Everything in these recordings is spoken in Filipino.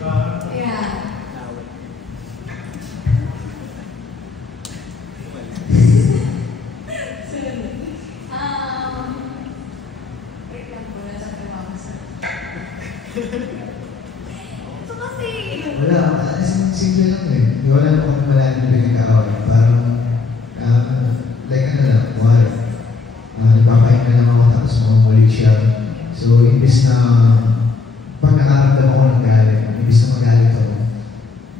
Yeah. Wait lang po, nasa kumamasa. Ito kasi... Wala, simple lang eh. Wala na kung malalim na pinag-aaway. Parang, like ano lang, wala. Nagpapahing ka lang ako tapos mamulit siya. So, imbis na pag nakaramdam ako ng galit, imbis na magalit ako,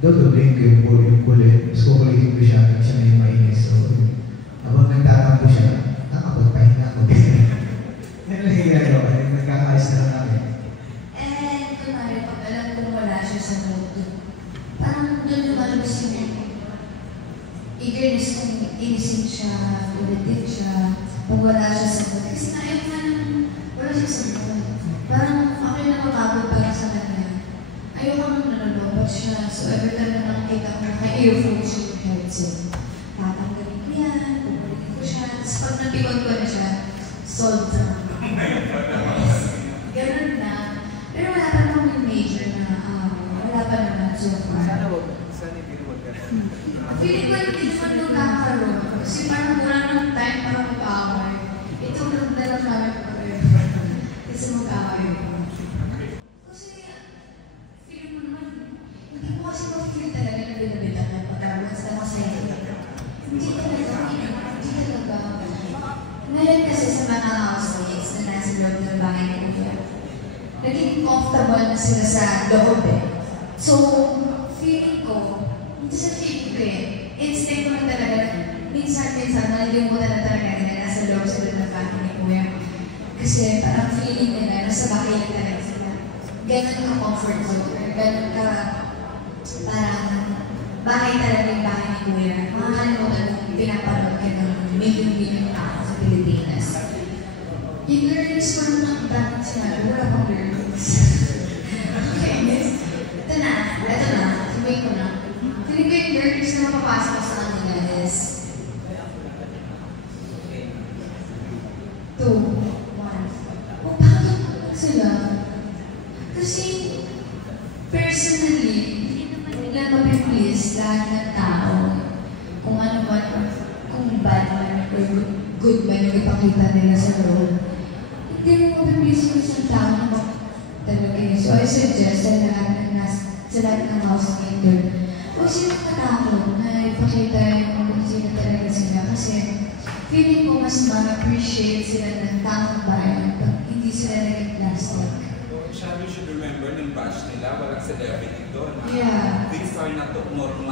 dodoblin ko yung kulit. Tapos kukulitin ko siya, at siya na yung mainis. So, habang nagtatampo siya, nakapagpahinga ako. Yan lang yung ginagawa. Nagkakaayos na lang namin. And kunwari, pag alam kong wala siya sa mood, parang doon lumalabas yung eagerness kung inisin siya, ulitin siya, kung wala siya sa mood. Kasi naayok nga nang wala siya sa mood. Parang ako yung napapagod para sa kanya. Ayoko nang nalulobot siya. So every time na nakikita ko naka-earphone siya yung headset, tatanggalin ko yan, pupulitin ko siya. Tapos pag napikon ko na siya, solved na. Ganun na. Pero wala pa naman major na wala pa naman so far. Sana hindi naman ka. Feeling ko hindi naman nung nakakaroon. Kasi parang wala ng time para mag-away. Ito lang dalang namin pa rin. Kasi mag-away ko. Kasi feeling mo naman, hindi mo kasi ma-feel talaga na binabita na pag-away sa masaya. Hindi talaga. Ngayon kasi sa mga housemates na nasa loob ng bahay nila, naging comfortable na sila sa loob eh. So, feeling ko, hindi sa feeling ko eh, instinct ko na talaga, minsan-minsan, nalimutan na talaga nila nasa loob sila ng bahay ni Kuya. Kasi parang feeling nila, nasa bahay na talaga sila. Ganon ka comfort zone, or ganon ka, parang bahay talaga yung bahay ni Kuya. Makakalimutan kung pinapanood ka ng million-million tao sa Pilipinas. Yung girls ko nung nakita sila, wala pang girls. Okay, miss. Ito na, sabihin ko na. Feeling ko yung girls na mapapasok sa kanila is 2, 1. O bakit sila? Kasi, personally, hindi naman nila mapiplease lahat ng tao. Kung ano man, kung bad man or good man yung ipakita nila sa loob. Hindi mo mapiplease yung isang tao na talaga yun. So I suggest sa lahat ng housemate doon, huwag silang matakot na ipakita yung kung sino talaga sila. Kasi feeling ko mas ma-appreciate sila ng tamang bayan pag hindi sila naging plastic. Sabi, you should remember, ng batch nila, walang celebrity doon. Yeah. These are not normal